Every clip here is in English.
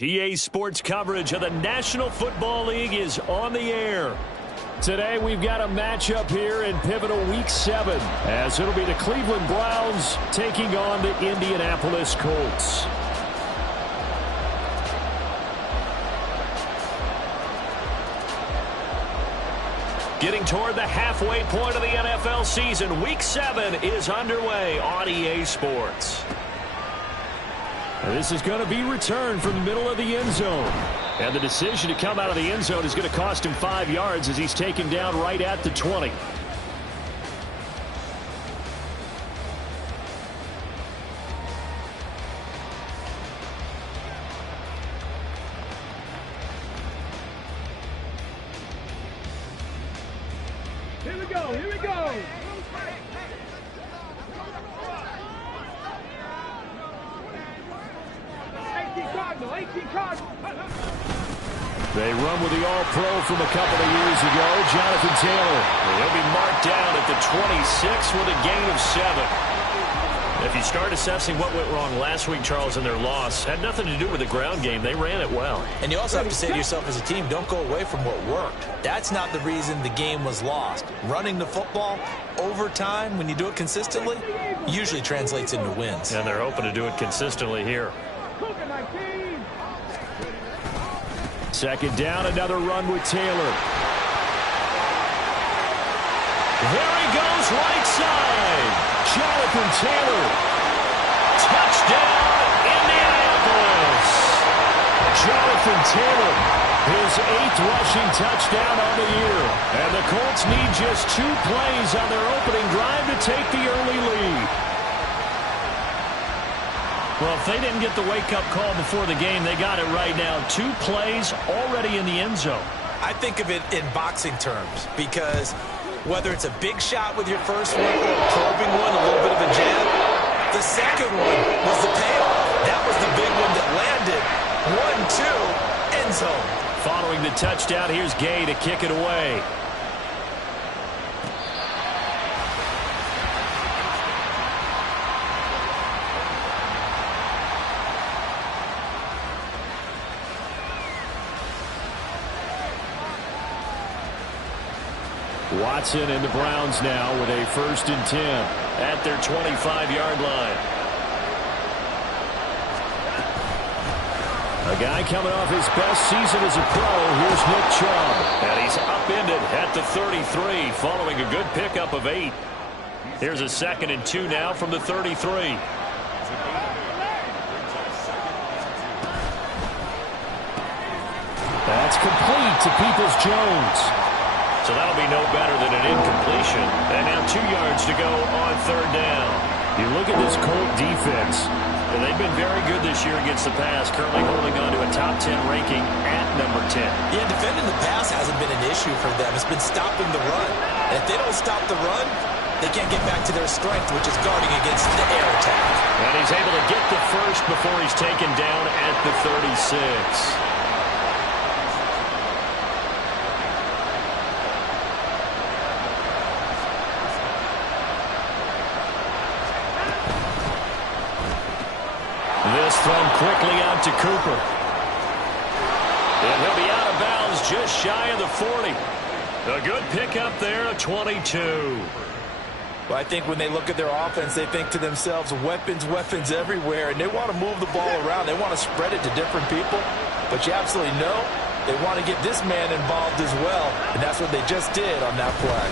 EA Sports coverage of the National Football League is on the air. Today we've got a matchup here in pivotal Week 7, as it'll be the Cleveland Browns taking on the Indianapolis Colts. Getting toward the halfway point of the NFL season, Week 7 is underway on EA Sports. This is going to be returned from the middle of the end zone. And the decision to come out of the end zone is going to cost him 5 yards as he's taken down right at the 20. Here we go, here we go. They run with the All-Pro from a couple of years ago, Jonathan Taylor. He'll be marked down at the 26 with a gain of 7. If you start assessing what went wrong last week, Charles, in their loss, had nothing to do with the ground game. They ran it well. And you also have to say to yourself as a team, don't go away from what worked. That's not the reason the game was lost. Running the football over time, when you do it consistently, usually translates into wins. And they're hoping to do it consistently here. Second down, another run with Taylor. There he goes, right side. Jonathan Taylor. Touchdown, Indianapolis. Jonathan Taylor, his 8th rushing touchdown on the year. And the Colts need just 2 plays on their opening drive to take the early lead. Well, if they didn't get the wake-up call before the game, they got it right now. 2 plays already in the end zone. I think of it in boxing terms because whether it's a big shot with your first one or a probing one, a little bit of a jab, the second one was the payoff. That was the big one that landed. 1-2, end zone. Following the touchdown, here's Gay to kick it away. Watson and the Browns now with a 1st and 10 at their 25-yard line. A guy coming off his best season as a pro. Here's Nick Chubb. And he's upended at the 33 following a good pickup of 8. Here's a 2nd and 2 now from the 33. That's complete to Peoples-Jones. So that'll be no better than an incompletion. And now 2 yards to go on 3rd down. You look at this Colt defense. They've been very good this year against the pass, currently holding on to a top 10 ranking at number 10. Yeah, defending the pass hasn't been an issue for them. It's been stopping the run. And if they don't stop the run, they can't get back to their strength, which is guarding against the air attack. And he's able to get the first before he's taken down at the 36. This thrown quickly out to Cooper. And he'll be out of bounds just shy of the 40. A good pickup there, a 22. Well, I think when they look at their offense, they think to themselves, weapons, weapons everywhere, and they want to move the ball around. They want to spread it to different people. But you absolutely know they want to get this man involved as well, and that's what they just did on that play.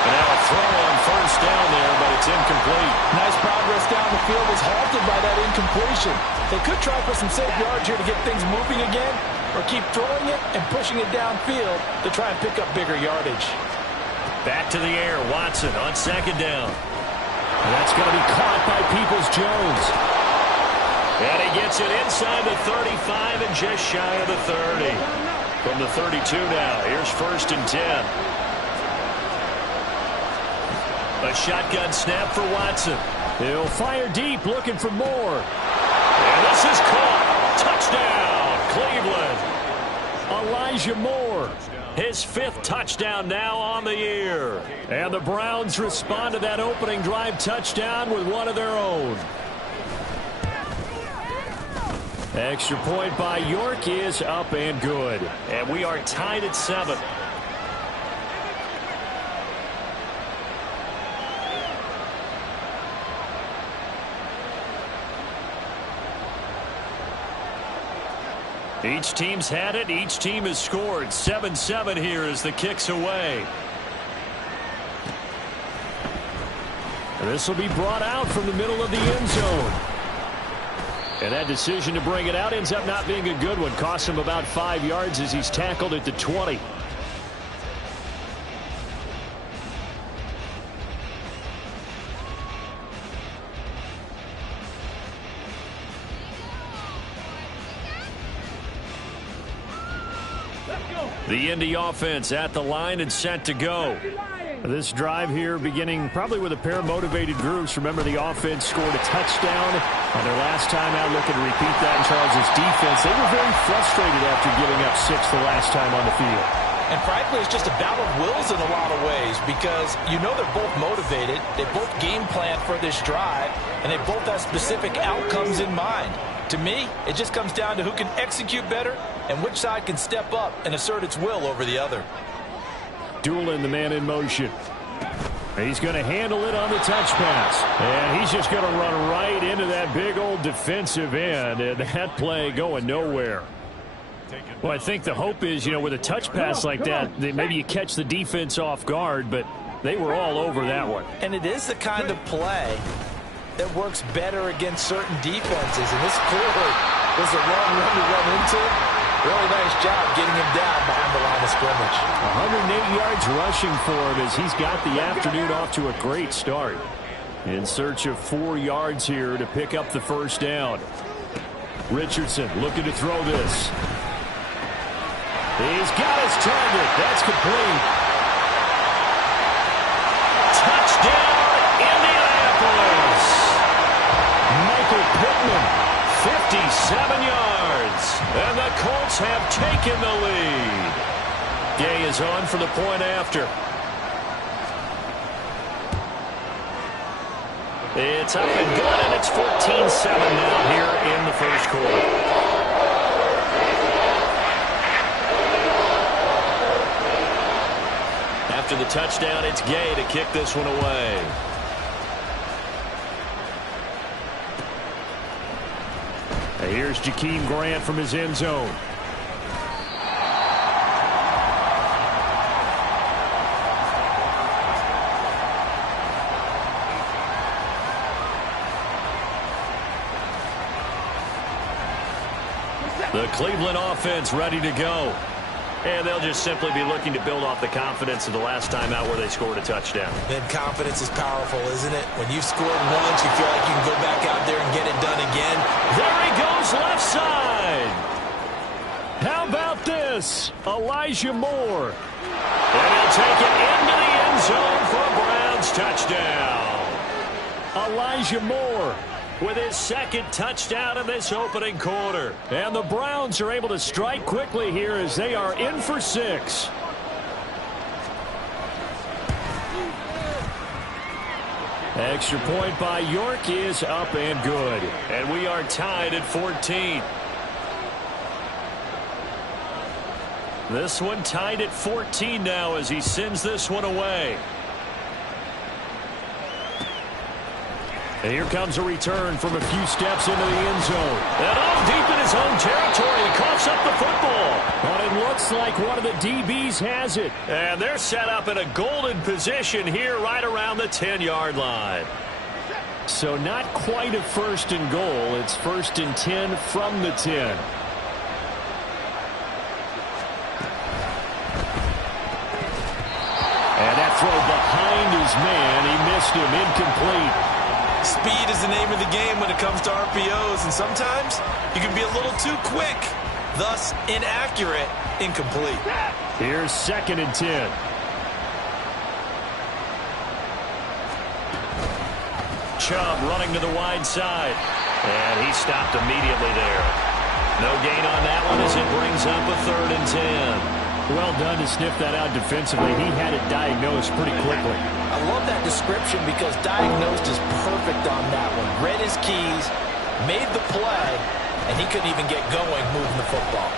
And now a throw on 1st down there, but it's incomplete. Nice progress down the field was halted by that incompletion. They could try for some safe yards here to get things moving again, or keep throwing it and pushing it downfield to try and pick up bigger yardage. Back to the air, Watson on 2nd down. And that's going to be caught by Peoples-Jones. And he gets it inside the 35 and just shy of the 30. From the 32 now, here's 1st and 10. A shotgun snap for Watson. He'll fire deep, looking for more. And this is caught. Touchdown, Cleveland. Elijah Moore, his 5th touchdown now on the year. And the Browns respond to that opening drive touchdown with one of their own. Extra point by York is up and good. And we are tied at 7. Each team's had it. Each team has scored. 7-7 here as the kick's away. This will be brought out from the middle of the end zone. And that decision to bring it out ends up not being a good one. Costs him about 5 yards as he's tackled at the 20. The Indy offense at the line and set to go. This drive here beginning probably with a pair of motivated groups. Remember, the offense scored a touchdown on their last time out, looking to repeat that in Charles' defense. They were very frustrated after giving up 6 the last time on the field. And frankly, it's just a battle of wills in a lot of ways because you know they're both motivated. They both game plan for this drive, and they both have specific outcomes in mind. To me, it just comes down to who can execute better and which side can step up and assert its will over the other. Doolin, the man in motion. He's going to handle it on the touch pass. And he's just going to run right into that big old defensive end. And that play going nowhere. Well, I think the hope is, you know, with a touch pass like that, maybe you catch the defense off guard, but they were all over that one. And it is the kind of play that works better against certain defenses. And this clearly was the wrong one to run into. Really nice job getting him down behind the line of scrimmage. 108 yards rushing for him as he's got the afternoon off to a great start. In search of 4 yards here to pick up the first down. Richardson looking to throw this. He's got his target. That's complete. Touchdown, Indianapolis. Michael Pittman, 57 yards. And the Colts have taken the lead. Gay is on for the point after. It's up and good, and it's 14-7 now here in the first quarter. After the touchdown, it's Gay to kick this one away. And here's Jakeem Grant from his end zone. The Cleveland offense ready to go. And they'll just simply be looking to build off the confidence of the last time out where they scored a touchdown. Then confidence is powerful, isn't it? When you've scored once, you feel like you can go back out there and get it done again. There he goes, left side. How about this? Elijah Moore. And he'll take it into the end zone for a Browns touchdown. Elijah Moore with his second touchdown of this opening quarter. And the Browns are able to strike quickly here as they are in for 6. Extra point by York is up and good. And we are tied at 14. This one tied at 14 now as he sends this one away. And here comes a return from a few steps into the end zone. And all deep in his own territory, he coughs up the football. But it looks like one of the DBs has it. And they're set up in a golden position here right around the 10-yard line. So not quite a first and goal. It's 1st and 10 from the 10. And that throw behind his man. He missed him. Incomplete. Speed is the name of the game when it comes to RPOs, and sometimes you can be a little too quick, thus inaccurate, incomplete. Here's 2nd and 10. Chubb running to the wide side, and he stopped immediately there. No gain on that one as it brings up a 3rd and 10. Well done to sniff that out defensively. He had it diagnosed pretty quickly. I love that description because diagnosed is perfect on that one. Read his keys, made the play, and he couldn't even get going moving the football.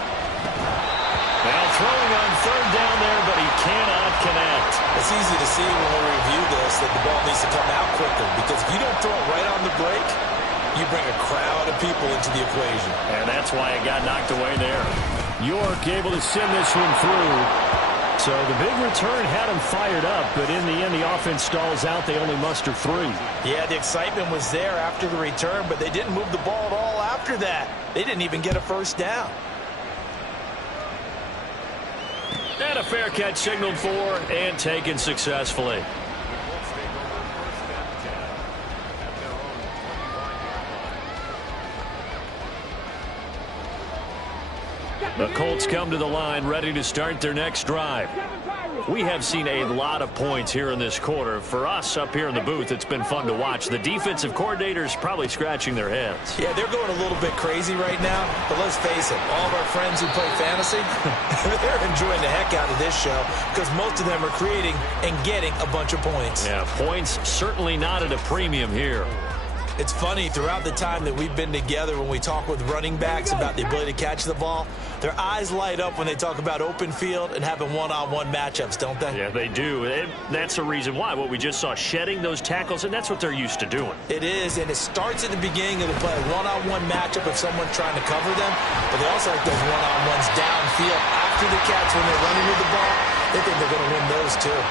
Now throwing on third down there, but he cannot connect. It's easy to see when we review this that the ball needs to come out quicker, because if you don't throw it right on the break, you bring a crowd of people into the equation. And that's why it got knocked away there. York able to send this one through. So the big return had him fired up, but in the end, the offense stalls out. They only muster 3. Yeah, the excitement was there after the return, but they didn't move the ball at all after that. They didn't even get a first down. And a fair catch signaled for and taken successfully. The Colts come to the line ready to start their next drive. We have seen a lot of points here in this quarter. For us up here in the booth, it's been fun to watch. The defensive coordinators probably scratching their heads. Yeah, they're going a little bit crazy right now, but let's face it, all of our friends who play fantasy, they're enjoying the heck out of this show because most of them are creating and getting a bunch of points. Yeah, points certainly not at a premium here. It's funny, throughout the time that we've been together, when we talk with running backs about the ability to catch the ball, their eyes light up when they talk about open field and having one-on-one matchups, don't they? Yeah, they do. And that's the reason why. What we just saw, shedding those tackles, and that's what they're used to doing. It is, and it starts at the beginning of the play. One-on-one matchup if someone's trying to cover them, but they also like those one-on-ones downfield after the catch when they're running with the ball. They think they're going to win those too.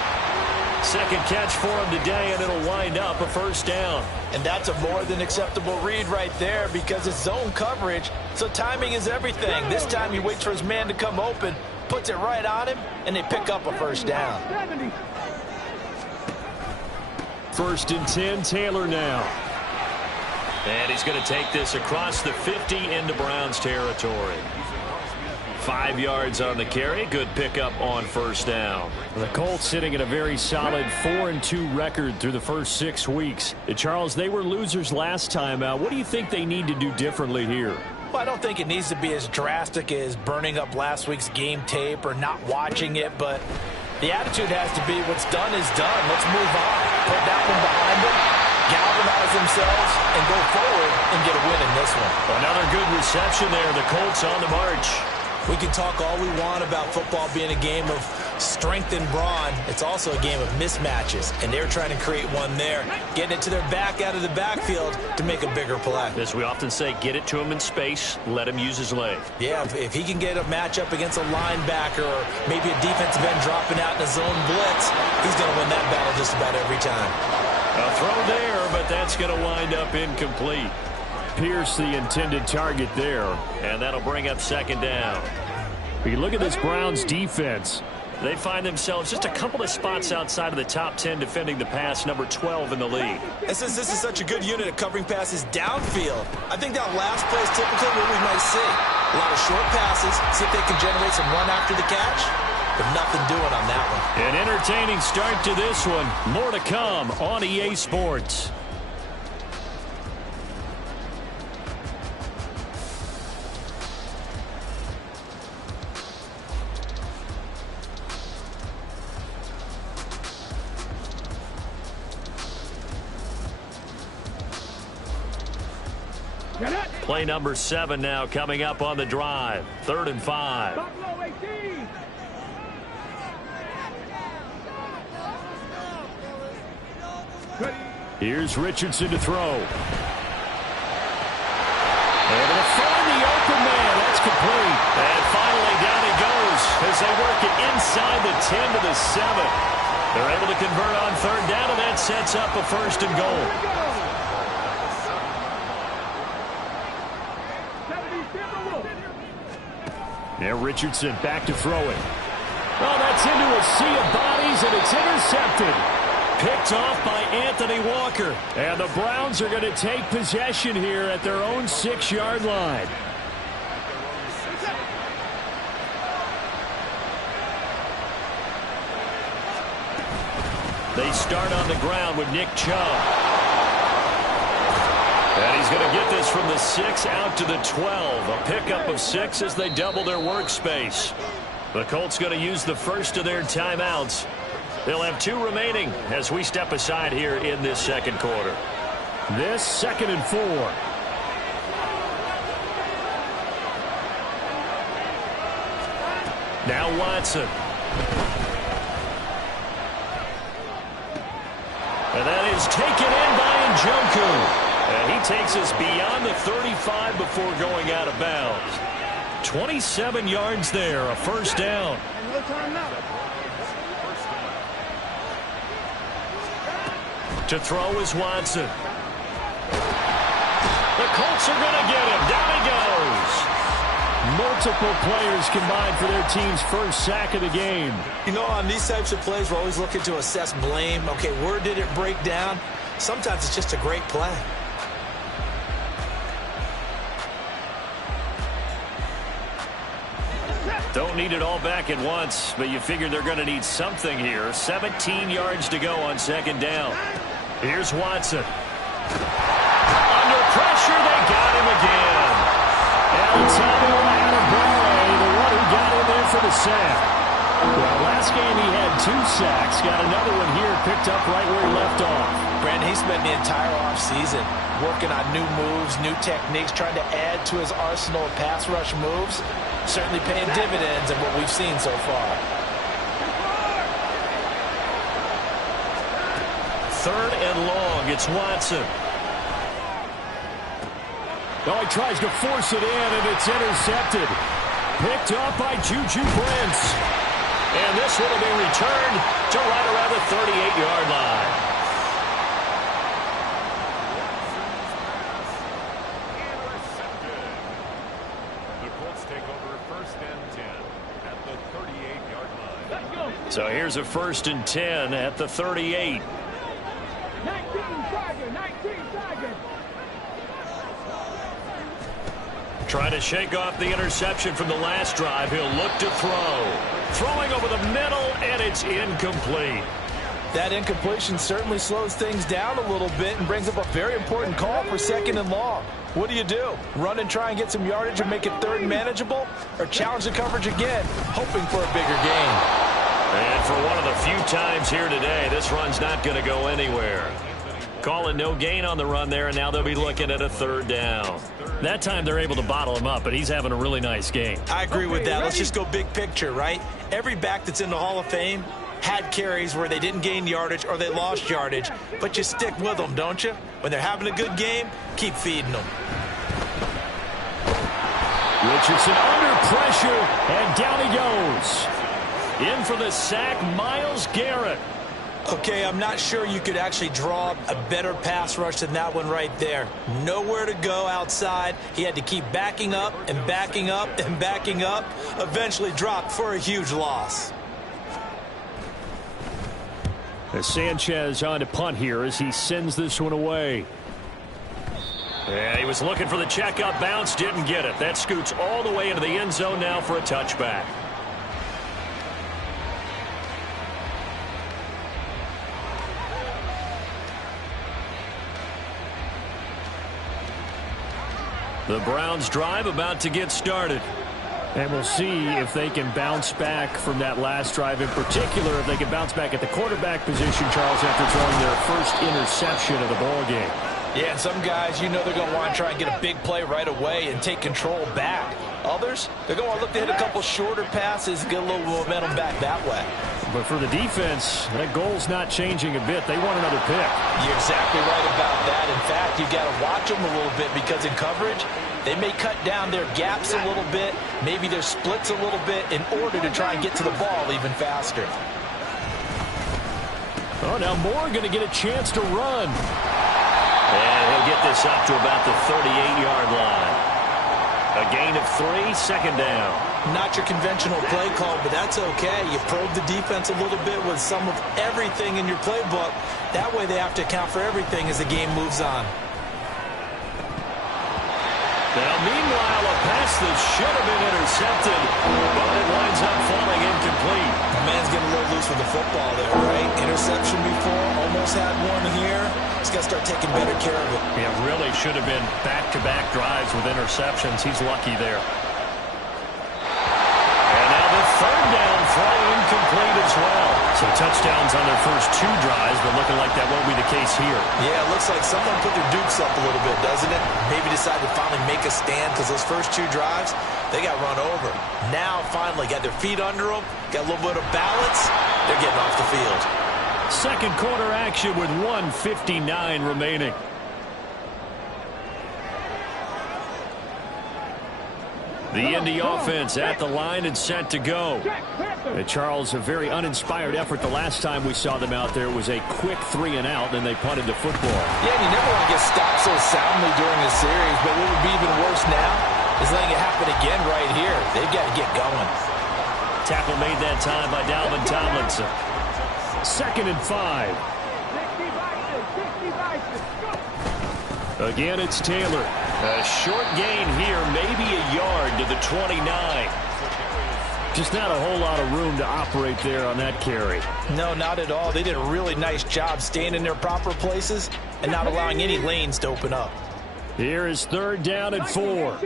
Second catch for him today, and it'll wind up a first down. And that's a more than acceptable read right there because it's zone coverage, so timing is everything. This time he waits for his man to come open, puts it right on him, and they pick up a first down. 1st and 10, Taylor now. And he's going to take this across the 50 into Browns territory. 5 yards on the carry. Good pickup on first down. The Colts sitting at a very solid 4-2 record through the first 6 weeks. Charles, they were losers last time out. What do you think they need to do differently here? Well, I don't think it needs to be as drastic as burning up last week's game tape or not watching it, but the attitude has to be what's done is done. Let's move on. Put that one behind them, galvanize themselves, and go forward and get a win in this one. Another good reception there. The Colts on the march. We can talk all we want about football being a game of strength and brawn. It's also a game of mismatches, and they're trying to create one there, getting it to their back out of the backfield to make a bigger play. As we often say, get it to him in space, let him use his leg. Yeah, if he can get a matchup against a linebacker or maybe a defensive end dropping out in a zone blitz, he's going to win that battle just about every time. A throw there, but that's going to wind up incomplete. Pierce the intended target there, and that'll bring up second down. We look at this Browns defense. They find themselves just a couple of spots outside of the top 10 defending the pass, number 12 in the league. And since this is such a good unit at covering passes downfield, I think that last play is typically what we might see. A lot of short passes, see if they can generate some run after the catch, but nothing doing on that one. An entertaining start to this one. More to come on EA Sports. Play number 7 now coming up on the drive. 3rd and 5. Buffalo 18. Here's Richardson to throw. Able to find the open man. That's complete. And finally down he goes as they work it inside the 10 to the 7. They're able to convert on 3rd down, and that sets up a 1st and goal. Now Richardson back to throw it. Oh, that's into a sea of bodies, and it's intercepted. Picked off by Anthony Walker. And the Browns are going to take possession here at their own 6-yard line. They start on the ground with Nick Chubb. And he's going to get this from the 6 out to the 12. A pickup of 6 as they double their workspace. The Colts going to use the first of their timeouts. They'll have 2 remaining as we step aside here in this second quarter. This 2nd and 4. Now Watson. And that is taken in by Njoku. And he takes us beyond the 35 before going out of bounds. 27 yards there, a first down. To throw is Watson. The Colts are going to get him. Down he goes. Multiple players combined for their team's first sack of the game. You know, on these types of plays, we're always looking to assess blame. Okay, where did it break down? Sometimes it's just a great play. Don't need it all back at once, but you figure they're going to need something here. 17 yards to go on second down. Here's Watson. Under pressure, they got him again. Antonio Adebayo, the one who got in there for the sack. Well, last game he had 2 sacks. Got another one here, picked up right where he left off. Brandon, he spent the entire offseason working on new moves, new techniques, trying to add to his arsenal of pass rush moves. Certainly paying dividends in what we've seen so far. Third and long, it's Watson. Oh, he tries to force it in, and it's intercepted. Picked up by Juju Brents. And this one will be returned to right around the 38-yard line. The Colts take over first and 10 at the 38-yard line. Let's go. So here's a first and 10 at the 38. 19 Tiger, 19 Tiger. Trying to shake off the interception from the last drive. He'll look to throw. Throwing over the middle, and it's incomplete. That incompletion certainly slows things down a little bit and brings up a very important call for second and long. What do? Run and try and get some yardage and make it third and manageable? Or challenge the coverage again, hoping for a bigger gain? And for one of the few times here today, this run's not going to go anywhere. Calling no gain on the run there, and now they'll be looking at a third down. That time they're able to bottle him up, but he's having a really nice game. I agree with that. Let's just go big picture, right? Every back that's in the Hall of Fame had carries where they didn't gain yardage or they lost yardage, but you stick with them, don't you? When they're having a good game, keep feeding them. Richardson under pressure, and down he goes. In for the sack, Myles Garrett. Okay, I'm not sure you could actually draw a better pass rush than that one right there. Nowhere to go outside. He had to keep backing up and backing up and backing up. Eventually dropped for a huge loss. As Sanchez on to punt here as he sends this one away. Yeah, he was looking for the checkup bounce, didn't get it. That scoots all the way into the end zone now for a touchback. The Browns drive about to get started. And we'll see if they can bounce back from that last drive, in particular if they can bounce back at the quarterback position, Charles, after throwing their first interception of the ball game. Yeah, and some guys, you know they're going to want to try and get a big play right away and take control back. Others, they're going to want to look to hit a couple shorter passes, get a little momentum back that way. But for the defense, that goal's not changing a bit. They want another pick. You're exactly right about that. In fact, you've got to watch them a little bit because in coverage, they may cut down their gaps a little bit, maybe their splits a little bit in order to try and get to the ball even faster. Oh, now Moore going to get a chance to run. And he'll get this up to about the 38-yard line. A gain of 3, second down. Not your conventional play call, but that's okay. You probe the defense a little bit with some of everything in your playbook. That way they have to account for everything as the game moves on. Now, meanwhile, a pass that should have been intercepted, but it winds up falling incomplete. The man's getting a little loose with the football there, right? Interception before, almost had one here. He's got to start taking better care of it. It really should have been back-to-back drives with interceptions. He's lucky there. And now the third down throw incomplete as well. So touchdowns on their first 2 drives, but looking like that won't be the case here. Yeah, it looks like someone put their dukes up a little bit, doesn't it? Maybe decided to finally make a stand because those first 2 drives, they got run over. Now, finally, got their feet under them, got a little bit of balance. They're getting off the field. Second quarter action with 1:59 remaining. The Indy offense at the line and set to go. And Charles, a very uninspired effort the last time we saw them out there. It was a quick 3 and out, then they punted the football. Yeah, and you never want to get stopped so soundly during the series, but what would be even worse now is letting it happen again right here. They've got to get going. Tackle made that time by Dalvin Tomlinson. 2nd and 5. Again, it's Taylor. A short gain here, maybe a yard to the 29. Just not a whole lot of room to operate there on that carry. No, not at all. They did a really nice job staying in their proper places and not allowing any lanes to open up. Here is 3rd down and 4.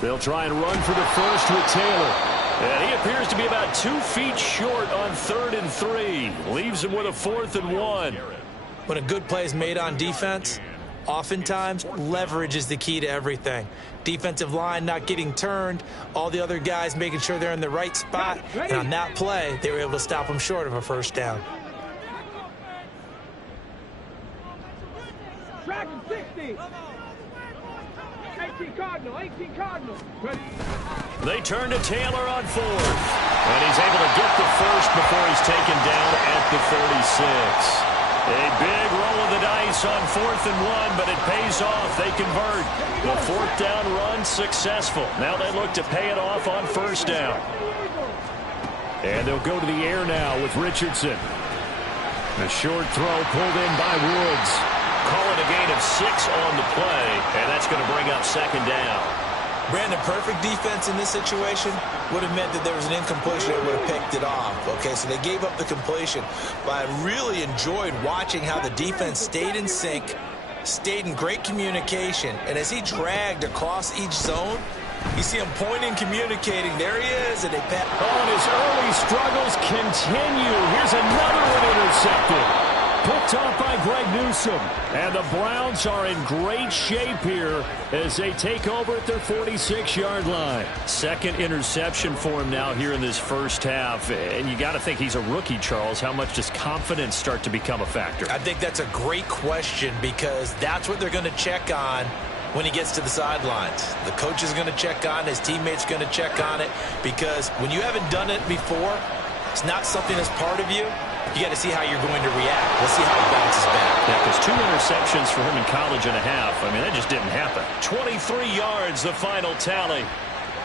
They'll try and run for the first with Taylor. And he appears to be about 2 feet short on 3rd and 3. Leaves him with a 4th and 1. When a good play is made on defense, oftentimes leverage is the key to everything. Defensive line not getting turned, all the other guys making sure they're in the right spot, and on that play, they were able to stop them short of a first down. Dragon 60. 18 Cardinal, 18 Cardinal. They turn to Taylor on 4th. And he's able to get the first before he's taken down at the 36. A big roll of the dice on 4th and 1, but it pays off. They convert. The 4th down run successful. Now they look to pay it off on 1st down. And they'll go to the air now with Richardson. A short throw pulled in by Woods. Call it a gain of 6 on the play, and that's going to bring up 2nd down. Brandon, perfect defense in this situation would have meant that there was an incompletion that would have picked it off. Okay, so they gave up the completion. But I really enjoyed watching how the defense stayed in sync, stayed in great communication, and as he dragged across each zone, you see him pointing, communicating. There he is, and they pat. Oh, and his early struggles continue. Here's another one intercepted. Picked off by Greg Newsome. And the Browns are in great shape here as they take over at their 46-yard line. 2nd interception for him now here in this first half. And you got to think he's a rookie, Charles. How much does confidence start to become a factor? I think that's a great question because that's what they're going to check on when he gets to the sidelines. The coach is going to check on it. His teammates going to check on it because when you haven't done it before, it's not something that's part of you. You got to see how you're going to react. Let's see how he bounces back. Yeah, because 2 interceptions for him in college and a half. I mean, that just didn't happen. 23 yards, the final tally.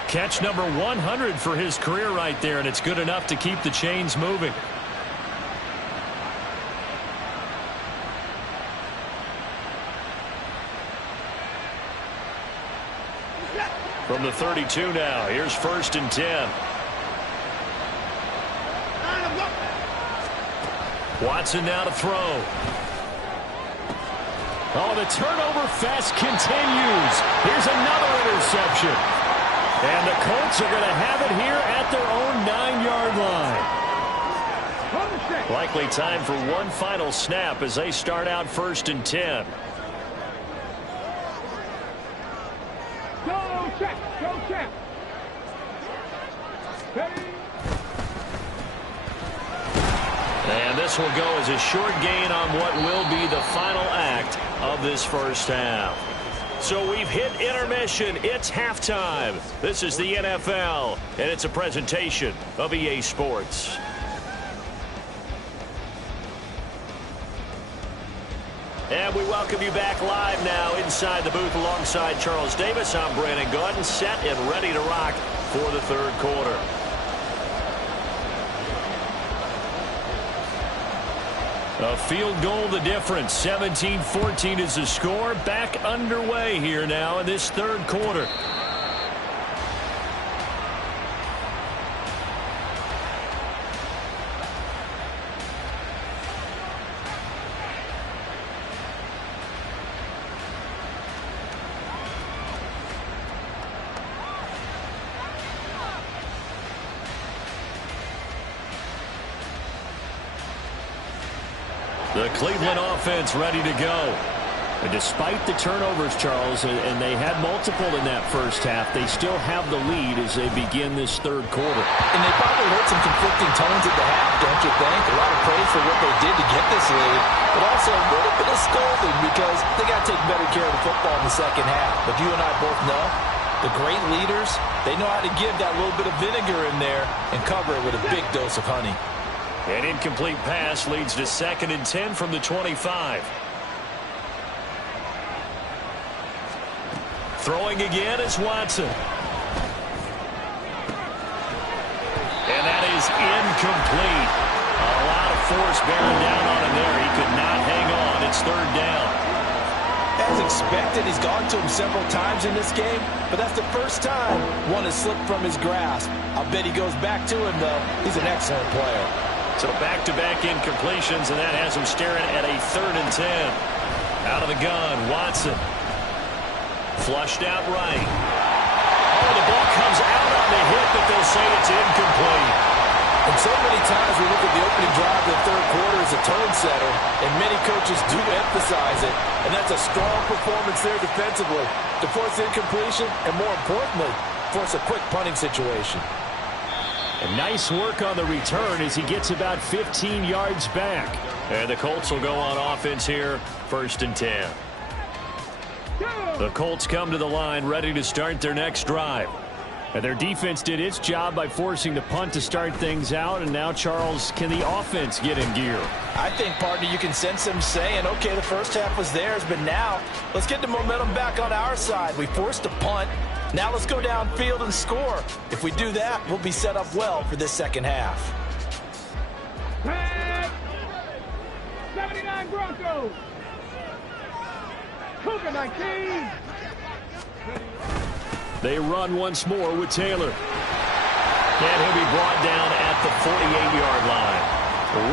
Catch number 100 for his career right there, and it's good enough to keep the chains moving. From the 32 now, here's 1st and 10. Watson now to throw. Oh, the turnover fest continues. Here's another interception. And the Colts are going to have it here at their own 9-yard line. Likely time for one final snap as they start out 1st and 10. Go check, go check. And this will go as a short gain on what will be the final act of this first half. So we've hit intermission. It's halftime. This is the NFL, and it's a presentation of EA Sports. And we welcome you back live now inside the booth alongside Charles Davis. I'm Brandon Gaudin, set and ready to rock for the 3rd quarter. A field goal the difference. 17-14 is the score. Back underway here now in this 3rd quarter. The Cleveland offense ready to go. And despite the turnovers, Charles, and they had multiple in that first half, they still have the lead as they begin this third quarter. And they probably heard some conflicting tones at the half, don't you think? A lot of praise for what they did to get this lead, but also a little bit of scolding because they got to take better care of the football in the second half. But you and I both know the great leaders, they know how to give that little bit of vinegar in there and cover it with a big dose of honey. An incomplete pass leads to 2nd and 10 from the 25. Throwing again is Watson. And that is incomplete. A lot of force bearing down on him there. He could not hang on. It's 3rd down. As expected, he's gone to him several times in this game, but that's the first time one has slipped from his grasp. I'll bet he goes back to him, though. He's an excellent player. So back-to-back incompletions, and that has him staring at a 3rd and 10. Out of the gun, Watson. Flushed out right. Oh, the ball comes out on the hit, but they'll say it's incomplete. And so many times we look at the opening drive of the third quarter as a tone setter, and many coaches do emphasize it, and that's a strong performance there defensively to force incompletion and, more importantly, force a quick punting situation. And nice work on the return as he gets about 15 yards back. And the Colts will go on offense here, 1st and 10. The Colts come to the line ready to start their next drive. And their defense did its job by forcing the punt to start things out. And now, Charles, can the offense get in gear? I think, partner, you can sense them saying, okay, the first half was theirs, but now let's get the momentum back on our side. We forced a punt. Now let's go downfield and score. If we do that, we'll be set up well for this second half. 79 Broncos. Cougar 19. They run once more with Taylor. And he'll be brought down at the 48-yard line.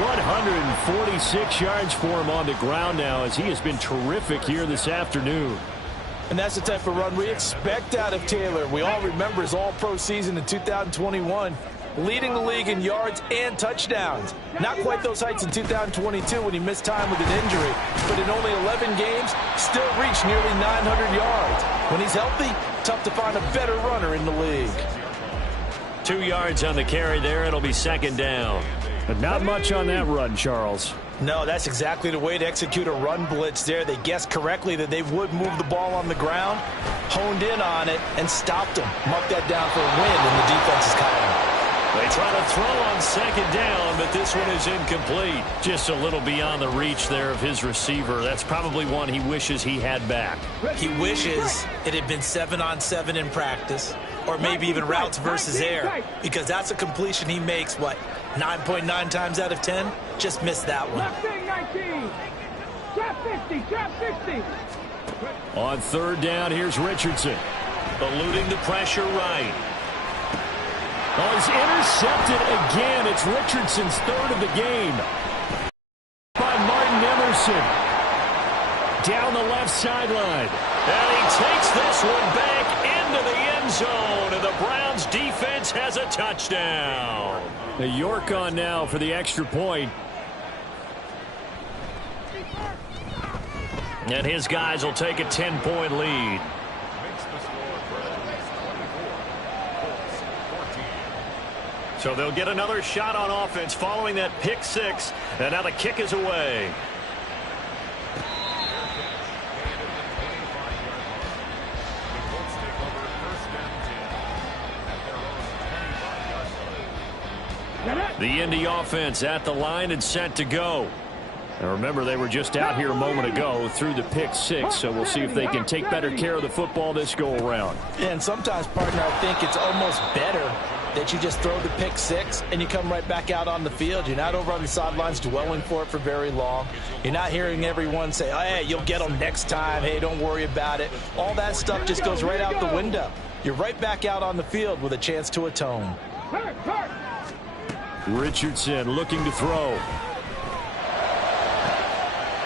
146 yards for him on the ground now as he has been terrific here this afternoon. And that's the type of run we expect out of Taylor. We all remember his all-pro season in 2021, leading the league in yards and touchdowns. Not quite those heights in 2022 when he missed time with an injury, but in only 11 games, still reached nearly 900 yards. When he's healthy, tough to find a better runner in the league. 2 yards on the carry there. It'll be 2nd down. But not much on that run, Charles. No, that's exactly the way to execute a run blitz there. They guessed correctly that they would move the ball on the ground, honed in on it, and stopped him. Marked that down for a win in the defense's column. They try to throw on 2nd down, but this one is incomplete. Just a little beyond the reach there of his receiver. That's probably one he wishes he had back. He wishes it had been 7-on-7 in practice, or maybe even routes versus air, because that's a completion he makes, 9.9 times out of 10? Just missed that one. Left wing 19. Trap 50. Trap 60. On 3rd down, here's Richardson. Eluding the pressure right. Oh, he's intercepted again. It's Richardson's 3rd of the game. By Martin Emerson. Down the left sideline. And he takes this one back into the end zone. And the Browns defense has a touchdown. The York on now for the extra point. And his guys will take a 10-point lead. So they'll get another shot on offense following that pick 6. And now the kick is away. The Indy offense at the line and set to go. And remember, they were just out here a moment ago through the pick 6, so we'll see if they can take better care of the football this go-around. Yeah, and sometimes, partner, I think it's almost better that you just throw the pick 6 and you come right back out on the field. You're not over on the sidelines dwelling for it for very long. You're not hearing everyone say, oh, hey, you'll get them next time. Hey, don't worry about it. All that stuff just goes right out the window. You're right back out on the field with a chance to atone. Richardson looking to throw.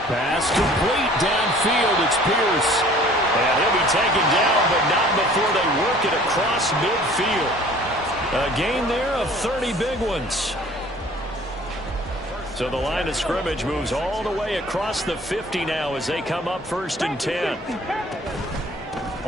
Pass complete downfield. It's Pierce. And he'll be taken down, but not before they work it across midfield. A gain there of 30 big ones. So the line of scrimmage moves all the way across the 50 now as they come up 1st and 10.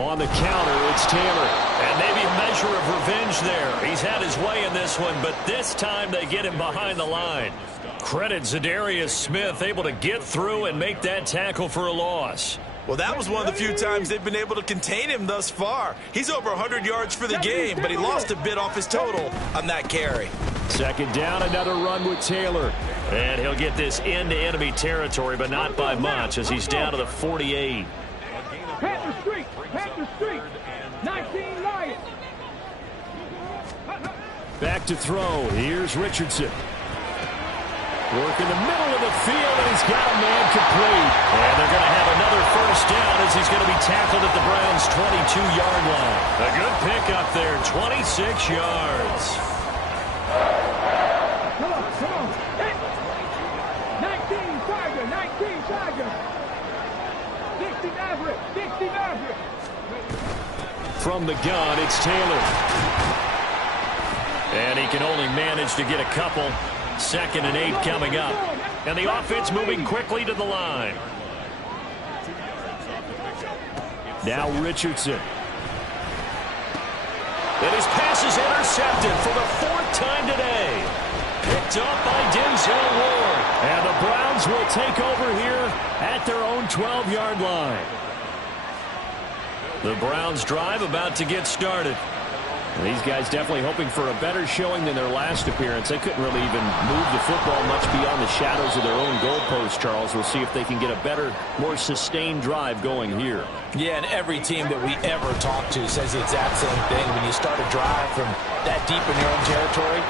On the counter, it's Taylor. And maybe a measure of revenge there. He's had his way in this one, but this time they get him behind the line. Credit Zadarius Smith, able to get through and make that tackle for a loss. Well, that was one of the few times they've been able to contain him thus far. He's over 100 yards for the game, but he lost a bit off his total on that carry. 2nd down, another run with Taylor. And he'll get this into enemy territory, but not by much as he's down to the 48. Panther Street, 19 Lions. Back to throw. Here's Richardson. Work in the middle of the field, and he's got a man complete. And they're going to have another 1st down as he's going to be tackled at the Browns' 22-yard line. A good pickup there, 26 yards. Come on. 19 Tiger. 60 Maverick. From the gun, it's Taylor. And he can only manage to get a couple. 2nd and 8 coming up. And the offense moving quickly to the line. Now Richardson. And his pass is intercepted for the 4th time today. Picked up by Denzel Ward. And the Browns will take over here at their own 12-yard line. The Browns drive about to get started. And these guys definitely hoping for a better showing than their last appearance. They couldn't really even move the football much beyond the shadows of their own goalpost, Charles. We'll see if they can get a better, more sustained drive going here. Yeah, and every team that we ever talk to says the exact same thing. When you start a drive from that deep in your own territory,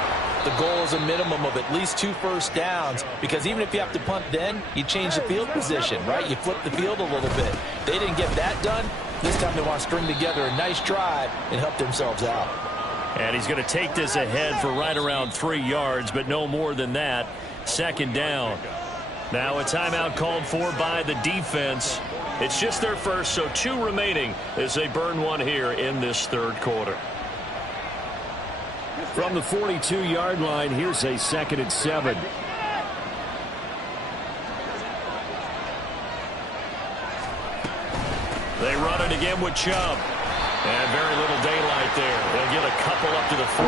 the goal is a minimum of at least 2 first downs, because even if you have to punt then, you change the field position, right? You flip the field a little bit. They didn't get that done. This time they want to string together a nice drive and help themselves out. And he's going to take this ahead for right around 3 yards, but no more than that. 2nd down. Now a timeout called for by the defense. It's just their first, so 2 remaining as they burn one here in this 3rd quarter. From the 42-yard line, here's a 2nd and 7. They run it again with Chubb. And very little daylight there. They'll get a couple up to the 44.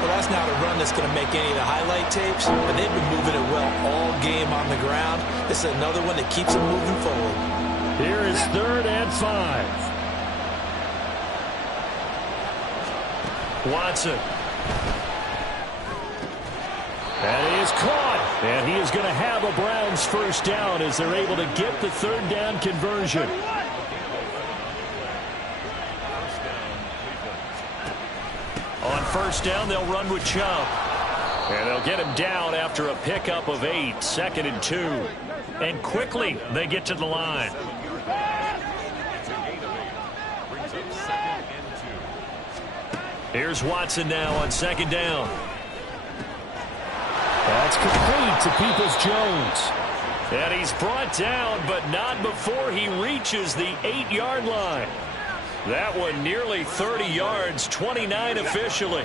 Well, that's not a run that's going to make any of the highlight tapes, but they've been moving it well all game on the ground. This is another one that keeps them moving forward. Here is 3rd and 5. Watson. And he is caught. And he is going to have a Browns 1st down as they're able to get the 3rd down conversion. On 1st down, they'll run with Chubb. And they'll get him down after a pickup of 8. 2nd and 2. And quickly, they get to the line. Here's Watson now on 2nd down. That's complete to Peoples-Jones. And he's brought down, but not before he reaches the 8-yard line. That one nearly 30 yards, 29 officially.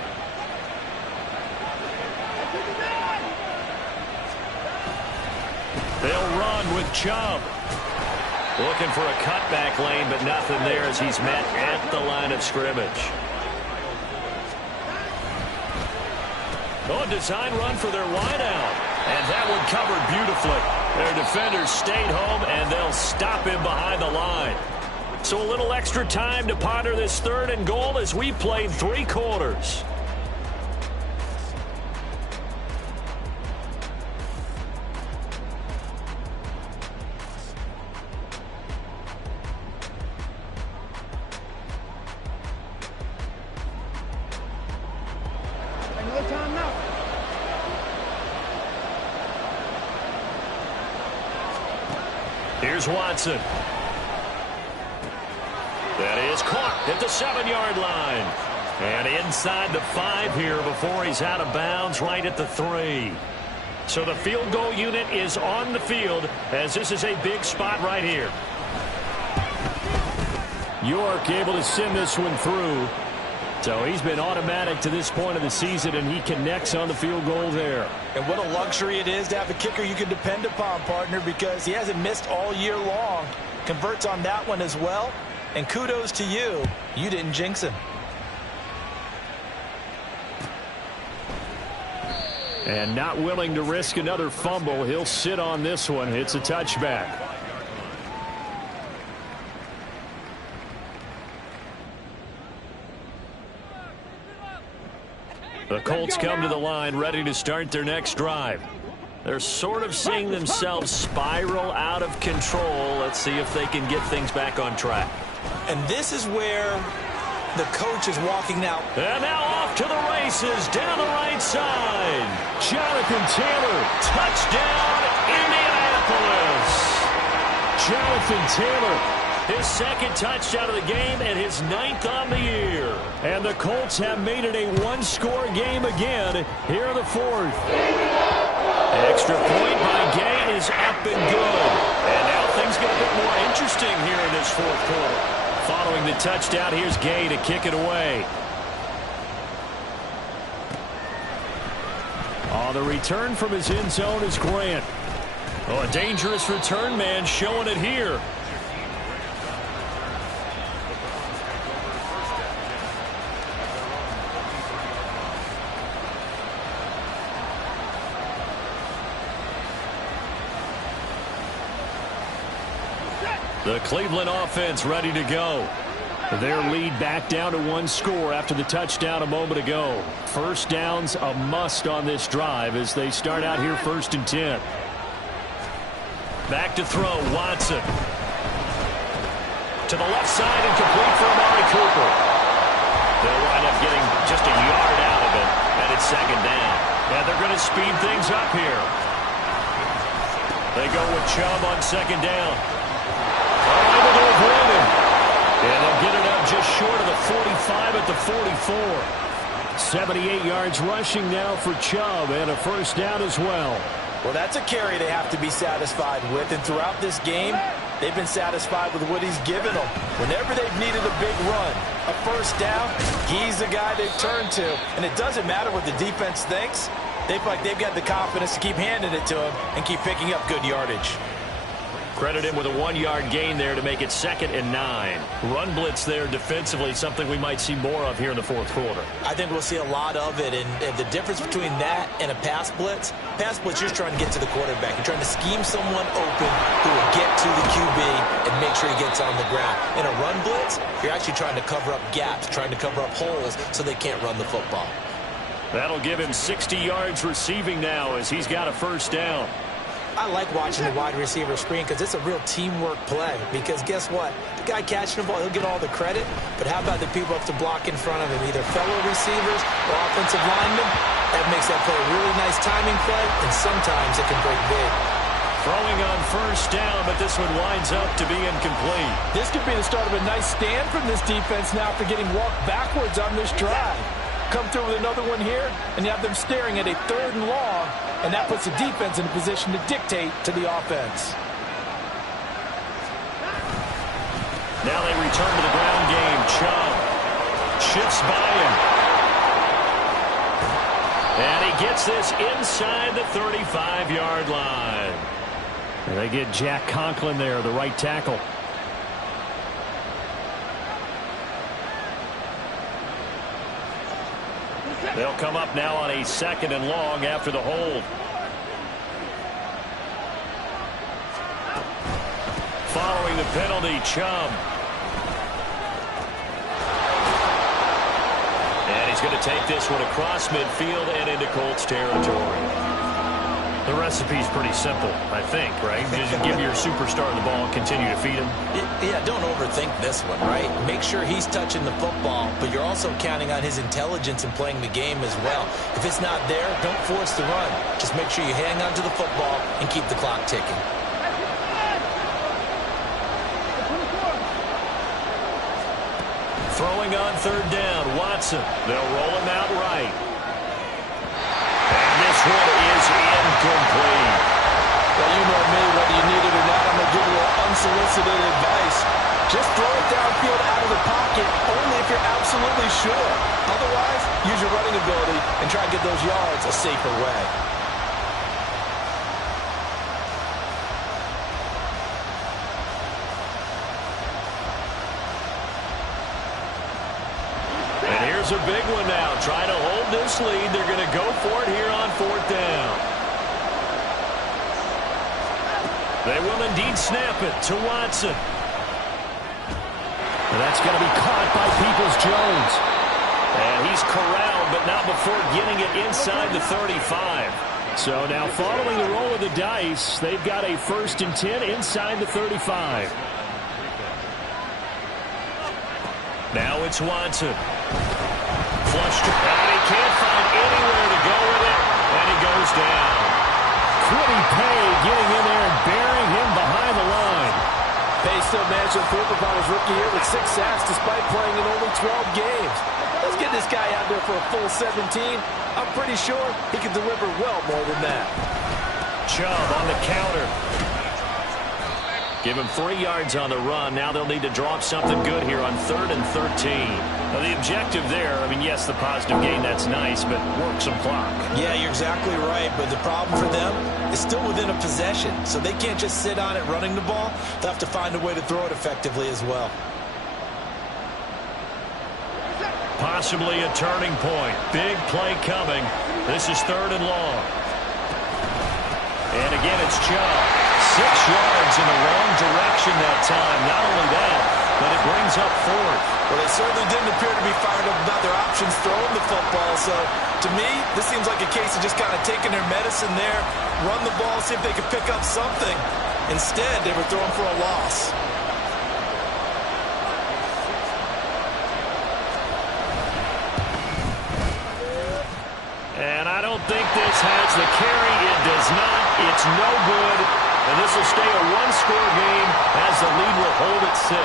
They'll run with Chubb. Looking for a cutback lane, but nothing there as he's met at the line of scrimmage. Oh, a design run for their wideout. And that one covered beautifully. Their defenders stayed home, and they'll stop him behind the line. So a little extra time to ponder this 3rd and goal as we played 3 quarters. Here's Watson. That is caught at the 7-yard line. And inside the 5 here before he's out of bounds right at the 3. So the field goal unit is on the field as this is a big spot right here. York able to send this one through. So he's been automatic to this point of the season, and he connects on the field goal there. And what a luxury it is to have a kicker you can depend upon, partner, because he hasn't missed all year long. Converts on that one as well. And kudos to you. You didn't jinx him. And not willing to risk another fumble. He'll sit on this one. It's a touchback. The Colts come to the line ready to start their next drive. They're sort of seeing themselves spiral out of control. Let's see if they can get things back on track. And this is where the coach is walking now. And now off to the races down the right side. Jonathan Taylor, touchdown, Indianapolis. Jonathan Taylor, his second touchdown of the game and his 9th on the year. And the Colts have made it a one-score game again here in the 4th. Extra point by Gay is up and good. And now things get a bit more interesting here in this 4th quarter. Following the touchdown, here's Gay to kick it away. On the return from his end zone is Grant. Oh, a dangerous return man showing it here. The Cleveland offense ready to go. Their lead back down to 1 score after the touchdown a moment ago. First down's a must on this drive as they start out here 1st and 10. Back to throw, Watson. To the left side and complete for Amari Cooper. They'll wind up getting just a yard out of it, and it's 2nd down. And they're going to speed things up here. They go with Chubb on 2nd down. Able to avoid him. And they'll get it up just short of the 45 at the 44. 78 yards rushing now for Chubb, and a 1st down as well. Well, that's a carry they have to be satisfied with. And throughout this game, they've been satisfied with what he's given them. Whenever they've needed a big run, a 1st down, he's the guy they've turned to. And it doesn't matter what the defense thinks. They feel like they've got the confidence to keep handing it to him and keep picking up good yardage. Credit him with a 1-yard gain there to make it 2nd and 9. Run blitz there defensively, something we might see more of here in the 4th quarter. I think we'll see a lot of it, and the difference between that and a pass blitz, you're trying to get to the quarterback. You're trying to scheme someone open who will get to the QB and make sure he gets on the ground. In a run blitz, you're actually trying to cover up gaps, trying to cover up holes so they can't run the football. That'll give him 60 yards receiving now as he's got a 1st down. I like watching the wide receiver screen because it's a real teamwork play. Because guess what? The guy catching the ball, he'll get all the credit. But how about the people up to block in front of him, either fellow receivers or offensive linemen? That makes that play a really nice timing play, and sometimes it can break big. Throwing on 1st down, but this one winds up to be incomplete. This could be the start of a nice stand from this defense now after getting walked backwards on this drive. Come through with another one here, and you have them staring at a 3rd and long, and that puts the defense in a position to dictate to the offense. Now they return to the ground game. Chubb shifts by him. And he gets this inside the 35-yard line. And they get Jack Conklin there, the right tackle. They'll come up now on a 2nd and long after the hold. Following the penalty, Chubb. And he's going to take this one across midfield and into Colts territory. The recipe's pretty simple, I think, right? Just give your superstar the ball and continue to feed him. Yeah, don't overthink this one, right? Make sure he's touching the football, but you're also counting on his intelligence in playing the game as well. If it's not there, don't force the run. Just make sure you hang on to the football and keep the clock ticking. Throwing on 3rd down, Watson. They'll roll him out right. And this one is incomplete. Well, you know me, whether you need it or not, I'm going to give you unsolicited advice. Just throw it downfield out of the pocket only if you're absolutely sure. Otherwise, use your running ability and try to get those yards a safer way. And here's a big one now. Trying to hold this lead. They're going to go for it here on 4th down. They will indeed snap it to Watson. And that's going to be caught by Peoples-Jones. And he's corralled, but not before getting it inside the 35. So now following the roll of the dice, they've got a 1st and 10 inside the 35. Now it's Watson. Flushed, and he can't find anywhere to go with it, and he goes down. Kwity Paye getting in there and burying him behind the line. Paye still managed to improve upon his rookie year with 6 sacks despite playing in only 12 games. Let's get this guy out there for a full 17. I'm pretty sure he can deliver well more than that. Chubb on the counter. Give him 3 yards on the run. Now they'll need to draw up something good here on 3rd and 13. Now the objective there, I mean, yes, the positive gain, that's nice, but work some clock. Yeah, you're exactly right, but the problem for them is still within a possession, so they can't just sit on it running the ball. They'll have to find a way to throw it effectively as well. Possibly a turning point. Big play coming. This is 3rd and long. And again, it's Chubb. 6 yards in the wrong direction that time. Not only that, but it brings up 4th. Well, they certainly didn't appear to be fired up about their options throwing the football. So, to me, this seems like a case of just kind of taking their medicine there, run the ball, see if they could pick up something. Instead, they were throwing for a loss. And I don't think this has the carry. It does not. It's no good. And this will stay a 1-score game as the lead will hold at 6.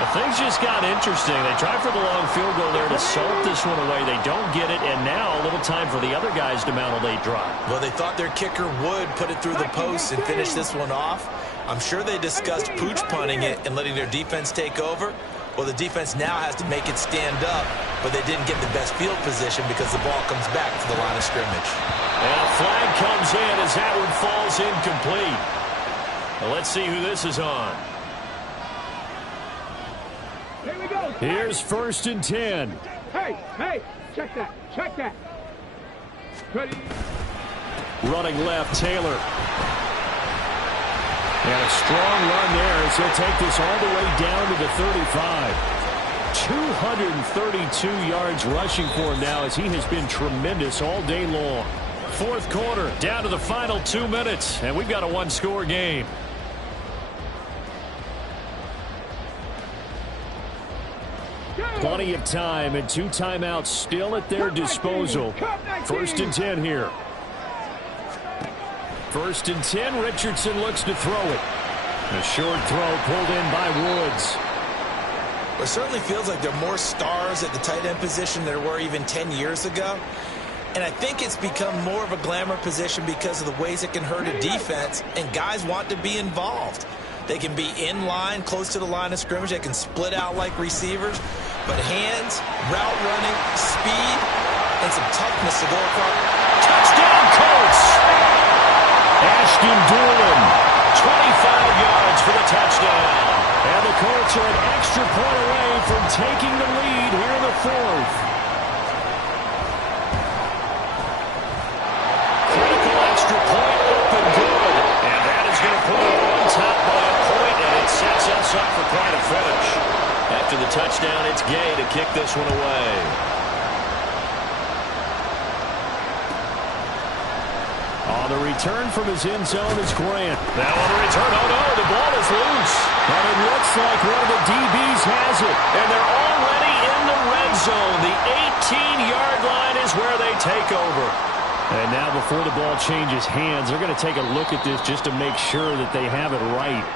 But things just got interesting. They tried for the long field goal there to salt this one away. They don't get it, and now a little time for the other guys to mount a late drive. Well, they thought their kicker would put it through the post and finish this one off. I'm sure they discussed pooch punting it and letting their defense take over. Well, the defense now has to make it stand up, but they didn't get the best field position because the ball comes back to the line of scrimmage. And a flag comes in as that one falls incomplete. Well, let's see who this is on. Here we go. Here's 1st and 10. Hey, check that. Ready? Running left, Taylor. And a strong run there as he'll take this all the way down to the 35. 232 yards rushing for him now as he has been tremendous all day long. 4th quarter, down to the final 2 minutes, and we've got a 1-score game. Plenty of time and 2 timeouts still at their disposal. 1st and 10 here. 1st and 10, Richardson looks to throw it. A short throw pulled in by Woods. It certainly feels like there are more stars at the tight end position than there were even 10 years ago. And I think it's become more of a glamour position because of the ways it can hurt a defense, and guys want to be involved. They can be in line, close to the line of scrimmage. They can split out like receivers. But hands, route running, speed, and some toughness to go across. Touchdown, Colts! Ashton Dulin, 25 yards for the touchdown. And the Colts are an extra point away from taking the lead here in the 4th. Critical extra point up and good. And that is going to put it on top by a point, and it sets us up for quite a finish. After the touchdown, it's Gay to kick this one away. On the return from his end zone is Grant. Now on the return, oh no, the ball is loose. But it looks like one of the DBs has it. And they're already in the red zone. The 18-yard line is where they take over. And now before the ball changes hands, they're going to take a look at this just to make sure that they have it right.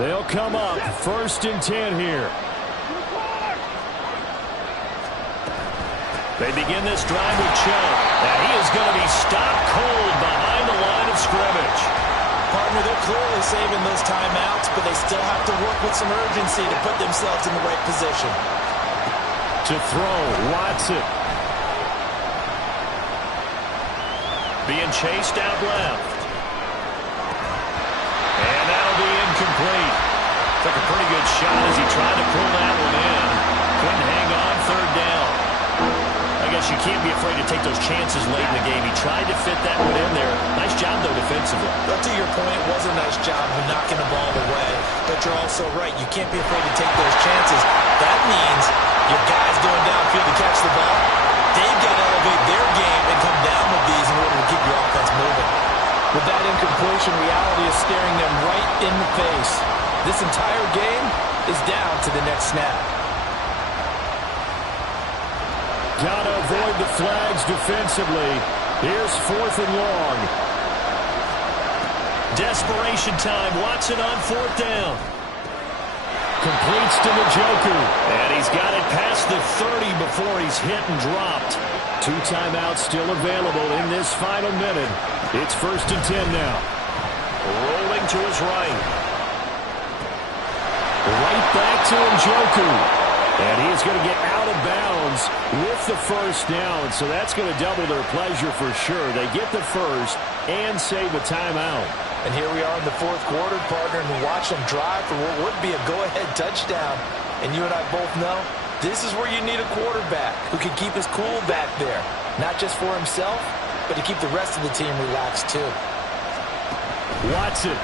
They'll come up 1st and 10 here. They begin this drive with Chubb. And he is going to be stopped cold behind the line of scrimmage. Partner, they're clearly saving those timeouts, but they still have to work with some urgency to put themselves in the right position. To throw, Watson. Being chased out left. And that'll be incomplete. Took a pretty good shot as he tried to pull that one in. Couldn't hang on 3rd down. I guess you can't be afraid to take those chances late in the game. He tried to fit that one in there. Nice job, though, defensively. But to your point, it was a nice job of knocking the ball away. But you're also right. You can't be afraid to take those chances. That means your guys going downfield to catch the ball, they've got to elevate their game and come down with these in order to keep your offense moving. With that incompletion, reality is staring them right in the face. This entire game is down to the next snap. Got to avoid the flags defensively. Here's 4th and long. Desperation time. Watson on 4th down. Completes to Njoku. And he's got it past the 30 before he's hit and dropped. 2 timeouts still available in this final minute. It's 1st and 10 now. Rolling to his right. Right back to Njoku. And he is going to get out of bounds with the 1st down. So that's going to double their pleasure for sure. They get the 1st and save a timeout. And here we are in the 4th quarter, partner, and watch them drive for what would be a go-ahead touchdown. And you and I both know this is where you need a quarterback who can keep his cool back there. Not just for himself, but to keep the rest of the team relaxed too. Watson.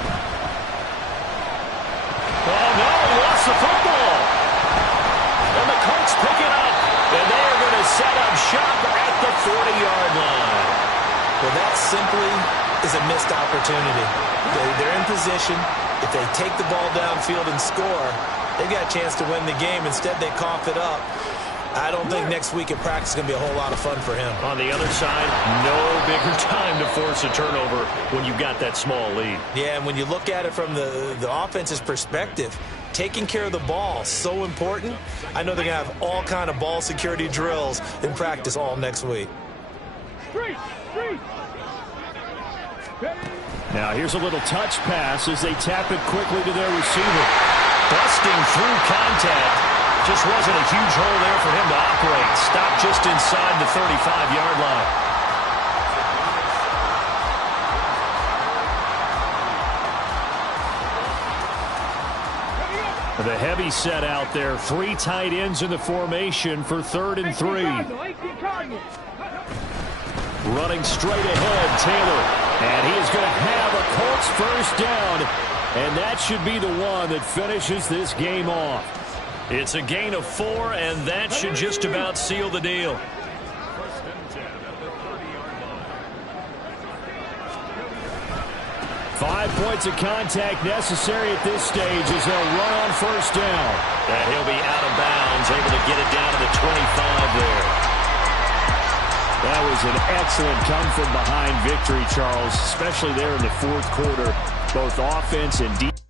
Oh, no, he lost the football. And the Colts pick it up. And they are going to set up shop at the 40-yard line. Well, that simply is a missed opportunity. They're in position. If they take the ball downfield and score, they've got a chance to win the game. Instead, they cough it up. I don't think next week in practice is going to be a whole lot of fun for him. On the other side, no bigger time to force a turnover when you've got that small lead. Yeah, and when you look at it from the offense's perspective, taking care of the ball, so important. I know they're going to have all kind of ball security drills in practice all next week. Now here's a little touch pass as they tap it quickly to their receiver. Busting through contact. Just wasn't a huge hole there for him to operate. Stopped just inside the 35-yard line. The heavy set out there. 3 tight ends in the formation for 3rd and 3. Running straight ahead, Taylor. And he is going to have a Colts 1st down. And that should be the one that finishes this game off. It's a gain of 4, and that should just about seal the deal. 1st and 10 at the 30-yard line. 5 points of contact necessary at this stage as they'll run on 1st down. And he'll be out of bounds, able to get it down to the 25 there. That was an excellent come-from-behind victory, Charles, especially there in the 4th quarter, both offense and defense.